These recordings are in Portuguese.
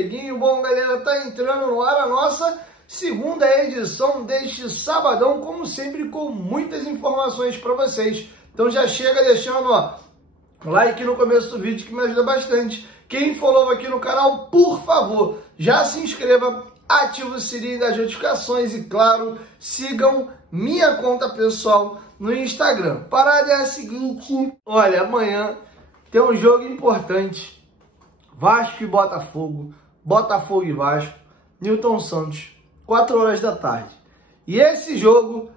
Dieguinho. Bom, galera, tá entrando no ar a nossa segunda edição deste sabadão, como sempre, com muitas informações para vocês. Então já chega deixando, ó, like no começo do vídeo, que me ajuda bastante. Quem for novo aqui no canal, por favor, já se inscreva, ative o sininho das notificações e, claro, sigam minha conta pessoal no Instagram. Parada é a seguinte, olha, amanhã tem um jogo importante, Vasco e Botafogo, Botafogo e Vasco, Newton Santos, 4 horas da tarde. E esse jogo,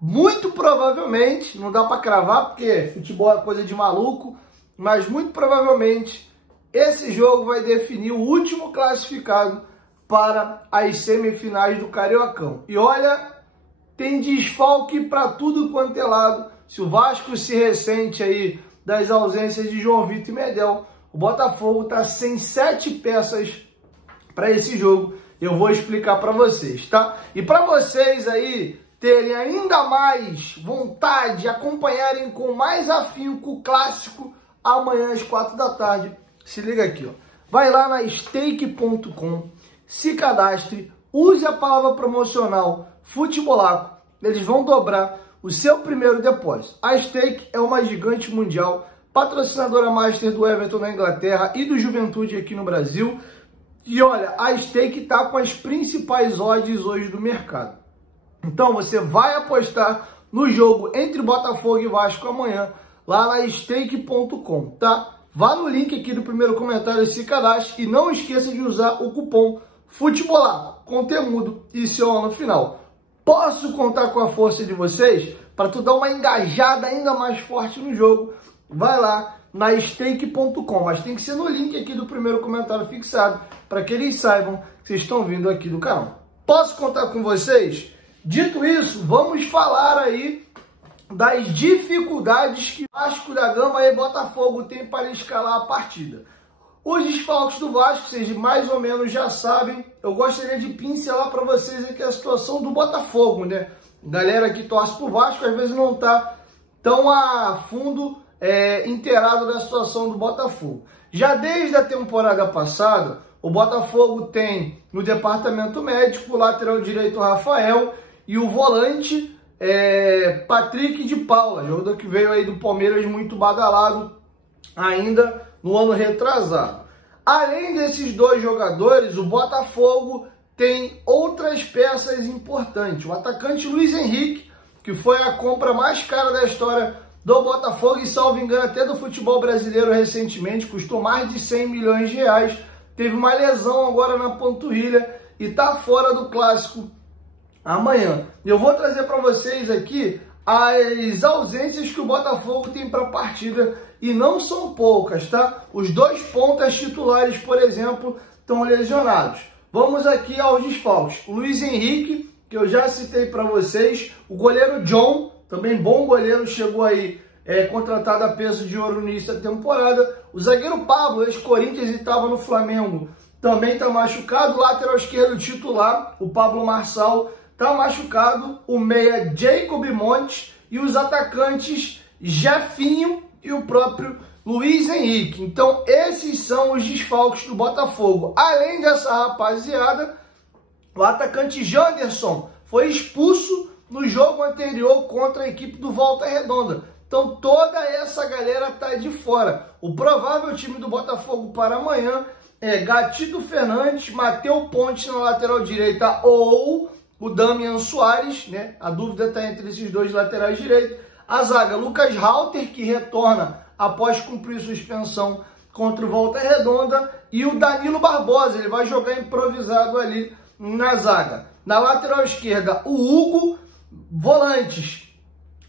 muito provavelmente, não dá para cravar porque futebol é coisa de maluco, mas muito provavelmente esse jogo vai definir o último classificado para as semifinais do Cariocão. E olha, tem desfalque para tudo quanto é lado. Se o Vasco se ressente aí das ausências de João Vitor e Medel, o Botafogo está sem 7 peças para esse jogo. Eu vou explicar para vocês, tá? E para vocês aí terem ainda mais vontade de acompanharem com mais afinco o clássico amanhã às 4 da tarde, se liga aqui, ó. Vai lá na stake.com, se cadastre, use a palavra promocional Futebolaco, eles vão dobrar o seu primeiro depósito. A Stake é uma gigante mundial, patrocinadora master do Everton na Inglaterra e do Juventude aqui no Brasil. E olha, a Stake está com as principais odds hoje do mercado. Então você vai apostar no jogo entre Botafogo e Vasco amanhã, lá na stake.com, tá? Vá no link aqui do primeiro comentário e se cadastre. E não esqueça de usar o cupom Futebolaco, conteúdo e seu no final. Posso contar com a força de vocês para tu dar uma engajada ainda mais forte no jogo? Vai lá na stake.com, mas tem que ser no link aqui do primeiro comentário fixado, para que eles saibam que vocês estão vindo aqui do canal. Posso contar com vocês? Dito isso, vamos falar aí das dificuldades que Vasco da Gama e Botafogo tem para escalar a partida. Os desfalques do Vasco, vocês mais ou menos já sabem. Eu gostaria de pincelar para vocês aqui a situação do Botafogo, né? Galera que torce pro Vasco às vezes não tá tão a fundo inteirado da situação do Botafogo. Já desde a temporada passada, o Botafogo tem no departamento médico o lateral direito Rafael e o volante Patrick de Paula, jogador que veio aí do Palmeiras muito badalado ainda no ano retrasado. Além desses dois jogadores, o Botafogo tem outras peças importantes. O atacante Luiz Henrique, que foi a compra mais cara da história do Botafogo e, salvo engano, até do futebol brasileiro recentemente, custou mais de 100 milhões de reais. Teve uma lesão agora na panturrilha e está fora do clássico amanhã. Eu vou trazer para vocês aqui as ausências que o Botafogo tem para a partida e não são poucas, tá? Os dois pontas titulares, por exemplo, estão lesionados. Vamos aqui aos desfalques. O Luiz Henrique, que eu já citei para vocês. O goleiro John, também bom goleiro, chegou aí contratado a peso de ouro no início da temporada. O zagueiro Pablo, ex-Corinthians e estava no Flamengo, também está machucado. O lateral esquerdo titular, o Pablo Marçal, está machucado. O meia Jacob Montes e os atacantes Jefinho e o próprio Luiz Henrique. Então esses são os desfalques do Botafogo. Além dessa rapaziada, o atacante Janderson foi expulso no jogo anterior contra a equipe do Volta Redonda. Então toda essa galera tá de fora. O provável time do Botafogo para amanhã é Gatito Fernandes, Matheus Pontes na lateral direita ou o Damian Soares, né? A dúvida está entre esses dois laterais direitos. A zaga, Lucas Halter, que retorna após cumprir suspensão contra o Volta Redonda. E o Danilo Barbosa, ele vai jogar improvisado ali na zaga. Na lateral esquerda, o Hugo. Volantes,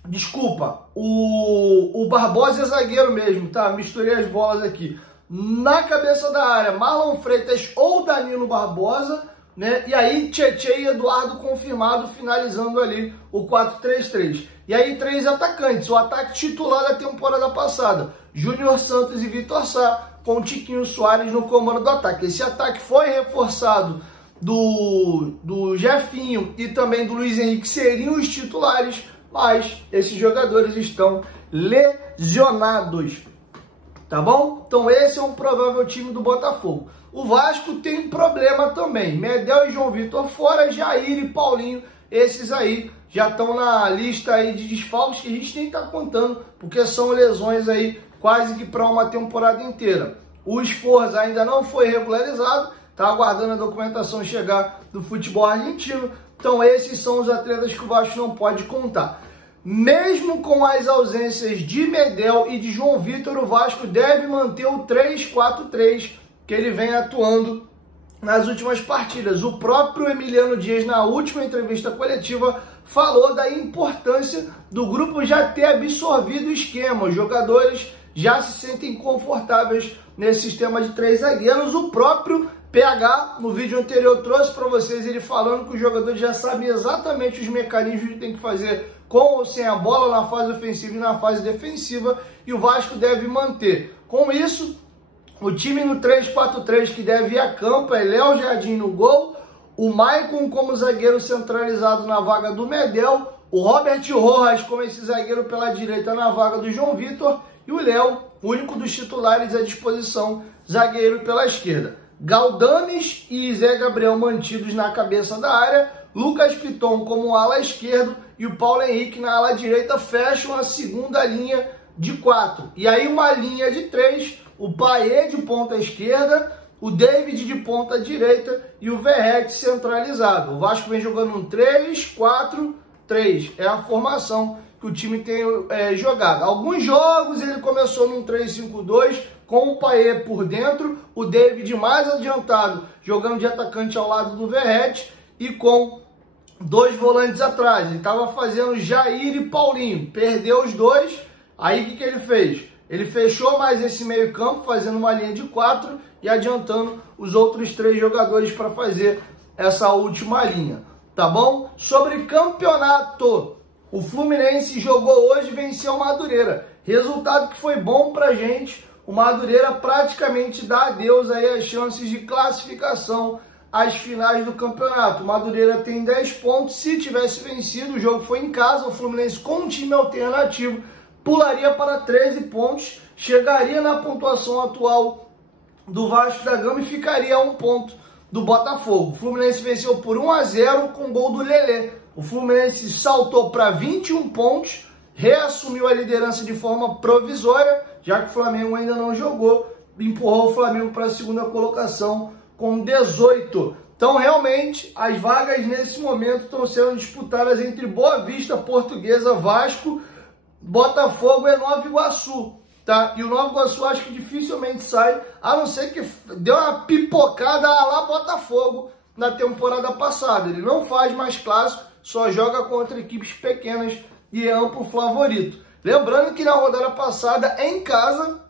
desculpa, o Barbosa é zagueiro mesmo, tá? Misturei as bolas aqui. Na cabeça da área, Marlon Freitas ou Danilo Barbosa, né? E aí, Tietê e Eduardo confirmado, finalizando ali o 4-3-3. E aí, 3 atacantes. O ataque titular da temporada passada, Júnior Santos e Vitor Sá, com o Tiquinho Soares no comando do ataque. Esse ataque foi reforçado do Jefinho e também do Luiz Henrique, seriam os titulares, mas esses jogadores estão lesionados. Tá bom? Então esse é um provável time do Botafogo. O Vasco tem um problema também. Medel e João Vitor fora, Jair e Paulinho, esses aí já estão na lista aí de desfalques que a gente nem está contando, porque são lesões aí quase que para uma temporada inteira. O Sforza ainda não foi regularizado, está aguardando a documentação chegar do futebol argentino. Então esses são os atletas que o Vasco não pode contar. Mesmo com as ausências de Medel e de João Vitor, o Vasco deve manter o 3-4-3 que ele vem atuando nas últimas partidas. O próprio Emiliano Dias, na última entrevista coletiva, falou da importância do grupo já ter absorvido o esquema. Os jogadores já se sentem confortáveis nesse sistema de 3 zagueiros. O próprio PH, no vídeo anterior, trouxe para vocês ele falando que os jogadores já sabem exatamente os mecanismos que tem que fazer com ou sem a bola na fase ofensiva e na fase defensiva, e o Vasco deve manter. Com isso, o time no 3-4-3 que deve ir a campo é Léo Jardim no gol, o Maicon como zagueiro centralizado na vaga do Medel, o Robert Rojas como esse zagueiro pela direita na vaga do João Vitor, e o Léo, o único dos titulares à disposição, zagueiro pela esquerda. Galdames e Zé Gabriel mantidos na cabeça da área, Lucas Piton como ala esquerdo e o Paulo Henrique na ala direita fecham a segunda linha de 4. E aí uma linha de 3, o Payet de ponta esquerda, o David de ponta direita e o Verratti centralizado. O Vasco vem jogando um 3-4-3, é a formação que o time tem jogado. Alguns jogos ele começou num 3-5-2, com o Payet por dentro, o David mais adiantado, jogando de atacante ao lado do Verratti, e com 2 volantes atrás. Ele estava fazendo Jair e Paulinho, perdeu os 2, aí o que ele fez? Ele fechou mais esse meio campo, fazendo uma linha de 4 e adiantando os outros 3 jogadores para fazer essa última linha, tá bom? Sobre campeonato, o Fluminense jogou hoje e venceu o Madureira, resultado que foi bom pra gente. O Madureira praticamente dá adeus aí as chances de classificação às finais do campeonato. O Madureira tem 10 pontos, se tivesse vencido, o jogo foi em casa, o Fluminense com um time alternativo pularia para 13 pontos, chegaria na pontuação atual do Vasco da Gama e ficaria a 1 ponto do Botafogo. O Fluminense venceu por 1-0 com gol do Lelê. O Fluminense saltou para 21 pontos, reassumiu a liderança de forma provisória, já que o Flamengo ainda não jogou, empurrou o Flamengo para a segunda colocação com 18. Então, realmente, as vagas nesse momento estão sendo disputadas entre Boa Vista, Portuguesa, Vasco, Botafogo e Nova Iguaçu, tá? E o Nova Iguaçu acho que dificilmente sai, a não ser que deu uma pipocada lá Botafogo na temporada passada. Ele não faz mais clássico, só joga contra equipes pequenas e é amplo favorito. Lembrando que na rodada passada, em casa,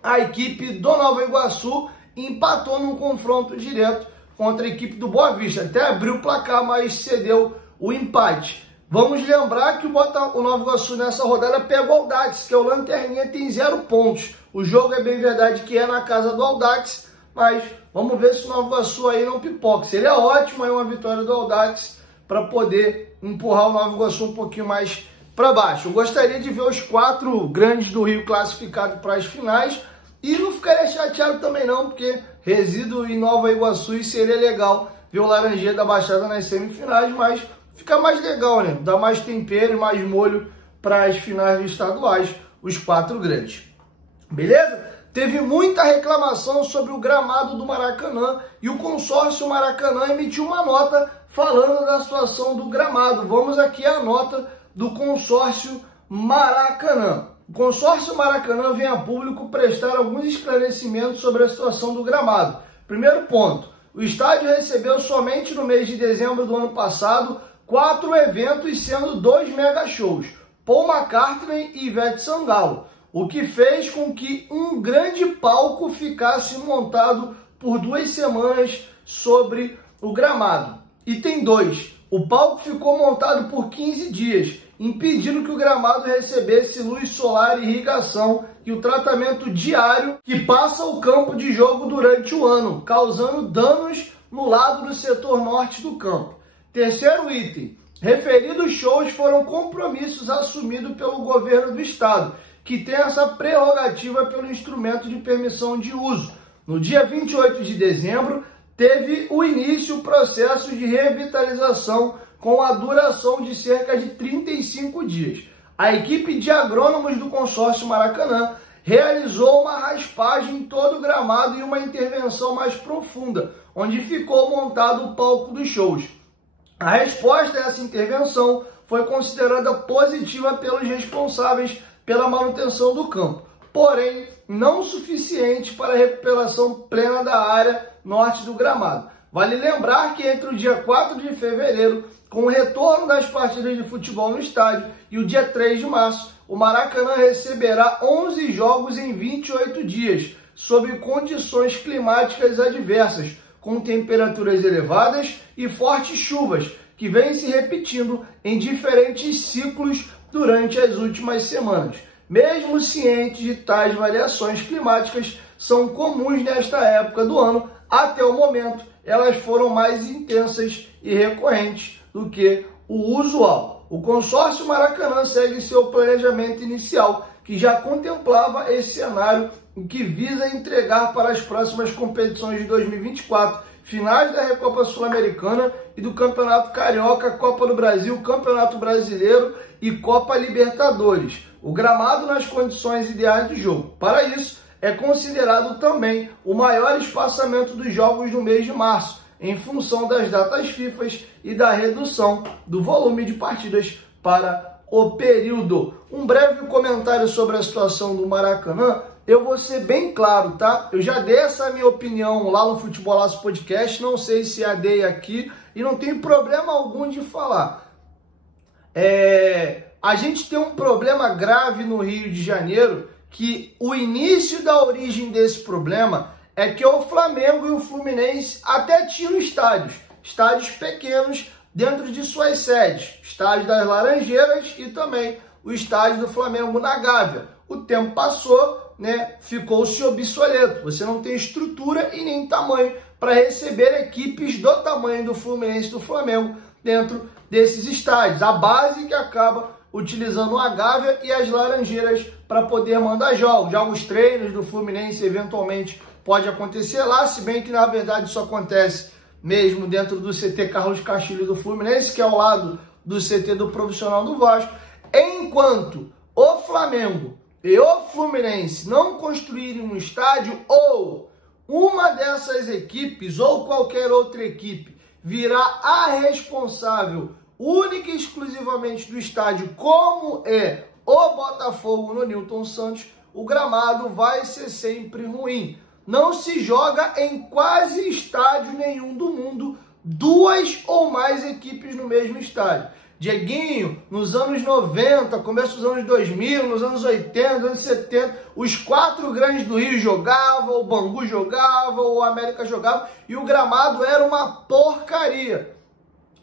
a equipe do Nova Iguaçu empatou num confronto direto contra a equipe do Boa Vista. Até abriu o placar, mas cedeu o empate. Vamos lembrar que o Nova Iguaçu nessa rodada pega o Audax, que é o Lanterninha, tem 0 pontos. O jogo é bem verdade que é na casa do Audax, mas vamos ver se o Nova Iguaçu aí não pipoca. Seria ótimo aí uma vitória do Audax para poder empurrar o Nova Iguaçu um pouquinho mais para baixo. Eu gostaria de ver os 4 grandes do Rio classificados para as finais e não ficaria chateado também não, porque resido em Nova Iguaçu e seria legal ver o Laranjeira da Baixada nas semifinais, mas fica mais legal, né? Dá mais tempero e mais molho para as finais estaduais, os 4 grandes. Beleza? Teve muita reclamação sobre o gramado do Maracanã e o consórcio Maracanã emitiu uma nota falando da situação do gramado. Vamos aqui à nota do consórcio Maracanã. O consórcio Maracanã vem a público prestar alguns esclarecimentos sobre a situação do gramado. Primeiro ponto, o estádio recebeu somente no mês de dezembro do ano passado 4 eventos, sendo 2 mega shows, Paul McCartney e Ivete Sangalo, o que fez com que um grande palco ficasse montado por 2 semanas sobre o gramado. Item 2. O palco ficou montado por 15 dias, impedindo que o gramado recebesse luz solar e irrigação e o tratamento diário que passa o campo de jogo durante o ano, causando danos no lado do setor norte do campo. Terceiro item. Referidos shows foram compromissos assumidos pelo governo do estado, que tem essa prerrogativa pelo instrumento de permissão de uso. No dia 28 de dezembro, teve o início o processo de revitalização com a duração de cerca de 35 dias. A equipe de agrônomos do consórcio Maracanã realizou uma raspagem em todo o gramado e uma intervenção mais profunda, onde ficou montado o palco dos shows. A resposta a essa intervenção foi considerada positiva pelos responsáveis pela manutenção do campo, porém não suficiente para a recuperação plena da área norte do gramado. Vale lembrar que entre o dia 4 de fevereiro, com o retorno das partidas de futebol no estádio, e o dia 3 de março, o Maracanã receberá 11 jogos em 28 dias, sob condições climáticas adversas, com temperaturas elevadas e fortes chuvas, que vêm se repetindo em diferentes ciclos durante as últimas semanas. Mesmo cientes de tais variações climáticas, são comuns nesta época do ano. Até o momento, elas foram mais intensas e recorrentes do que o usual. O consórcio Maracanã segue seu planejamento inicial, que já contemplava esse cenário, que visa entregar para as próximas competições de 2024, finais da Recopa Sul-Americana e do Campeonato Carioca, Copa do Brasil, Campeonato Brasileiro e Copa Libertadores, o gramado nas condições ideais de jogo. Para isso, é considerado também o maior espaçamento dos jogos no mês de março, em função das datas FIFA e da redução do volume de partidas para o período. Um breve comentário sobre a situação do Maracanã. Eu vou ser bem claro, tá? Eu já dei essa minha opinião lá no Futebolaço Podcast, não sei se a dei aqui e não tem problema algum de falar. A gente tem um problema grave no Rio de Janeiro, que o início da origem desse problema é que o Flamengo e o Fluminense até tinham estádios pequenos dentro de suas sedes, estádio das Laranjeiras e também o estádio do Flamengo na Gávea. O tempo passou, né, ficou-se obsoleto, você não tem estrutura e nem tamanho para receber equipes do tamanho do Fluminense e do Flamengo dentro desses estádios. A base que acaba utilizando a Gávea e as Laranjeiras para poder mandar jogos treinos do Fluminense eventualmente pode acontecer lá, se bem que na verdade isso acontece mesmo dentro do CT Carlos Castilho do Fluminense, que é ao lado do CT do Profissional do Vasco, enquanto o Flamengo e o Fluminense não construírem um estádio, ou uma dessas equipes ou qualquer outra equipe virá a responsável única e exclusivamente do estádio, como é o Botafogo no Newton Santos, o gramado vai ser sempre ruim. Não se joga em quase estádio nenhum do mundo duas ou mais equipes no mesmo estádio. Dieguinho, nos anos 90, começo dos anos 2000, nos anos 80, anos 70, os quatro grandes do Rio jogavam, o Bangu jogava, o América jogava, e o gramado era uma porcaria.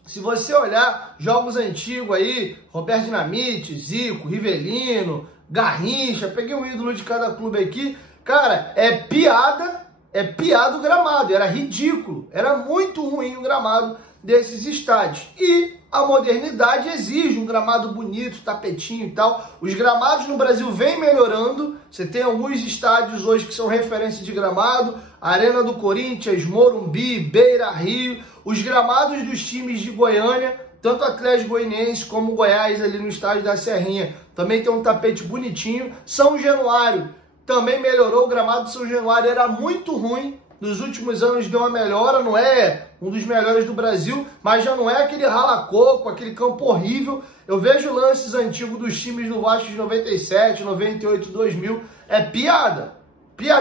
Se você olhar jogos antigos aí, Roberto Dinamite, Zico, Rivelino, Garrincha, peguei um ídolo de cada clube aqui, cara, é piada o gramado, era ridículo, era muito ruim o gramado desses estádios. E a modernidade exige um gramado bonito, tapetinho e tal. Os gramados no Brasil vêm melhorando, você tem alguns estádios hoje que são referência de gramado, Arena do Corinthians, Morumbi, Beira Rio, os gramados dos times de Goiânia, tanto Atlético Goianiense como Goiás ali no estádio da Serrinha, também tem um tapete bonitinho. São Januário também melhorou, o gramado de São Januário era muito ruim, nos últimos anos deu uma melhora, não é um dos melhores do Brasil, mas já não é aquele rala-coco, aquele campo horrível. Eu vejo lances antigos dos times do Vasco de 97, 98, 2000, é piada.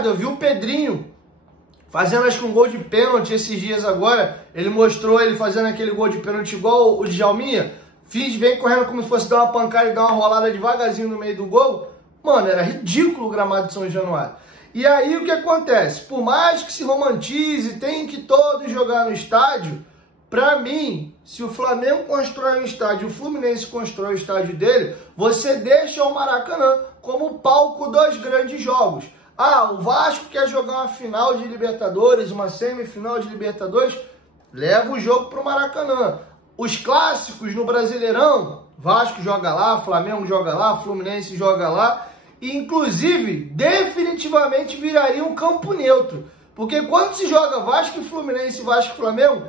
Eu vi o Pedrinho fazendo acho que um gol de pênalti esses dias agora, ele mostrou ele fazendo aquele gol de pênalti igual o Djalminha, vem correndo como se fosse dar uma pancada e dar uma rolada devagarzinho no meio do gol. Mano, era ridículo o gramado de São Januário. E aí o que acontece? Por mais que se romantize, tem que todos jogar no estádio, pra mim, se o Flamengo constrói um estádio, o Fluminense constrói o estádio dele, você deixa o Maracanã como palco dos grandes jogos. Ah, o Vasco quer jogar uma final de Libertadores, uma semifinal de Libertadores, leva o jogo pro Maracanã. Os clássicos no Brasileirão, Vasco joga lá, Flamengo joga lá, Fluminense joga lá, e inclusive definitivamente viraria um campo neutro. Porque quando se joga Vasco e Fluminense, Vasco e Flamengo,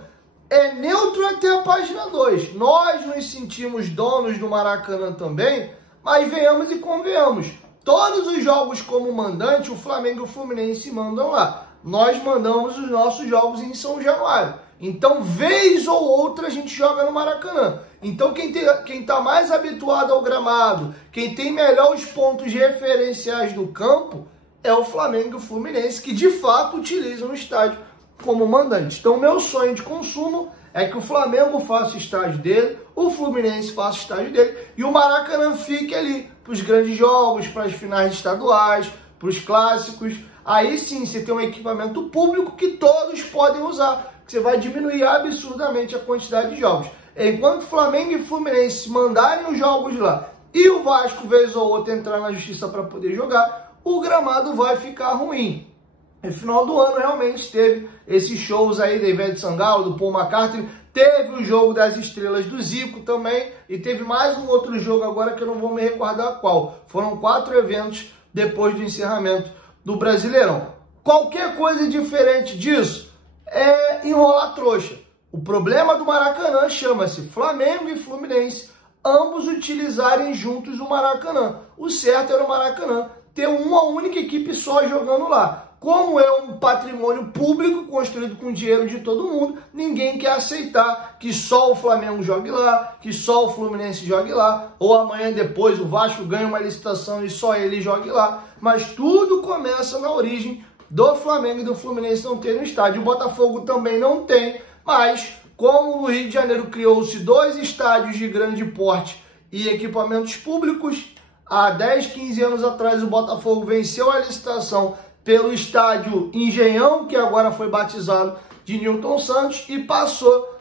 é neutro até a página 2. Nós nos sentimos donos do Maracanã também, mas venhamos e convenhamos. Todos os jogos como mandante, o Flamengo e o Fluminense mandam lá. Nós mandamos os nossos jogos em São Januário. Então, vez ou outra, a gente joga no Maracanã. Então, quem está mais habituado ao gramado, quem tem melhor os pontos referenciais do campo, é o Flamengo e o Fluminense, que de fato utilizam o estádio como mandante. Então, meu sonho de consumo é que o Flamengo faça o estádio dele, o Fluminense faça o estádio dele, e o Maracanã fique ali para os grandes jogos, para as finais estaduais, para os clássicos. Aí sim, você tem um equipamento público que todos podem usar, que você vai diminuir absurdamente a quantidade de jogos. Enquanto Flamengo e Fluminense mandarem os jogos lá e o Vasco, vez ou outra, entrar na justiça para poder jogar, o gramado vai ficar ruim. No final do ano, realmente, teve esses shows aí da Ivete Sangalo, do Paul McCartney, teve o jogo das estrelas do Zico também, e teve mais um outro jogo agora que eu não vou me recordar qual. Foram 4 eventos depois do encerramento do Brasileirão. Qualquer coisa diferente disso é enrolar trouxa. O problema do Maracanã chama-se Flamengo e Fluminense, ambos utilizarem juntos o Maracanã. O certo era o Maracanã ter uma única equipe só jogando lá. Como é um patrimônio público construído com dinheiro de todo mundo, ninguém quer aceitar que só o Flamengo jogue lá, que só o Fluminense jogue lá, ou amanhã depois o Vasco ganha uma licitação e só ele jogue lá. Mas tudo começa na origem do Flamengo e do Fluminense não terem um estádio. O Botafogo também não tem, mas como no Rio de Janeiro criou-se 2 estádios de grande porte e equipamentos públicos, há 10, 15 anos atrás o Botafogo venceu a licitação pelo estádio Engenhão, que agora foi batizado de Newton Santos, e passou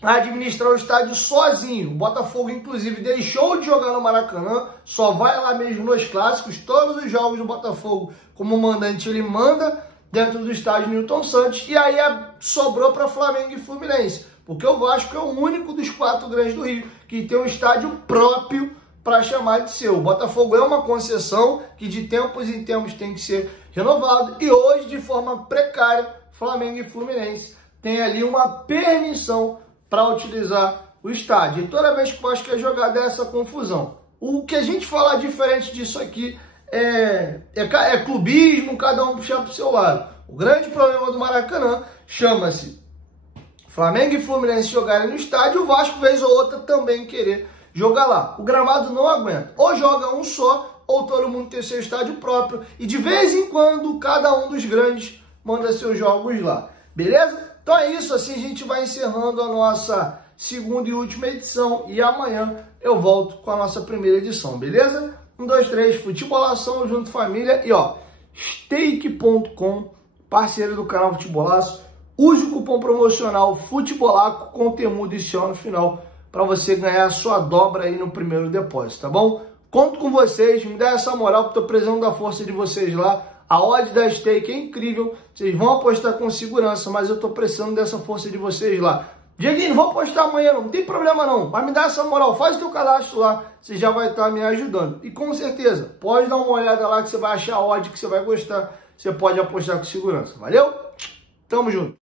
a administrar o estádio sozinho. O Botafogo, inclusive, deixou de jogar no Maracanã, só vai lá mesmo nos clássicos. Todos os jogos do Botafogo, como mandante, ele manda dentro do estádio Newton Santos, e aí sobrou para Flamengo e Fluminense, porque o Vasco é o único dos 4 grandes do Rio que tem um estádio próprio para chamar de seu. O Botafogo é uma concessão que de tempos em tempos tem que ser renovado, e hoje, de forma precária, Flamengo e Fluminense têm ali uma permissão para utilizar o estádio. E toda vez que o Vasco quer jogar, dá essa confusão. O que a gente falar diferente disso aqui é clubismo, cada um puxar para o seu lado. O grande problema do Maracanã chama-se Flamengo e Fluminense jogarem no estádio, o Vasco, vez ou outra, também querer jogar lá. O gramado não aguenta. Ou joga um só, ou todo mundo tem seu estádio próprio. E de vez em quando, cada um dos grandes manda seus jogos lá. Beleza? Então é isso. Assim a gente vai encerrando a nossa segunda e última edição. E amanhã eu volto com a nossa primeira edição. Beleza? 1, 2, 3, Futebolação junto família. E ó, Stake.com, parceiro do canal Futebolaço. Use o cupom promocional Futebolaco com temudo e no final, para você ganhar a sua dobra aí no primeiro depósito, tá bom? Conto com vocês, me dá essa moral, porque tô precisando da força de vocês lá. A odd da Stake é incrível, vocês vão apostar com segurança, mas eu tô precisando dessa força de vocês lá. Dieguinho, não vou apostar amanhã não tem problema não, mas me dá essa moral, faz o teu cadastro lá, você já vai estar me ajudando. E com certeza, pode dar uma olhada lá que você vai achar a odd que você vai gostar, você pode apostar com segurança. Valeu? Tamo junto!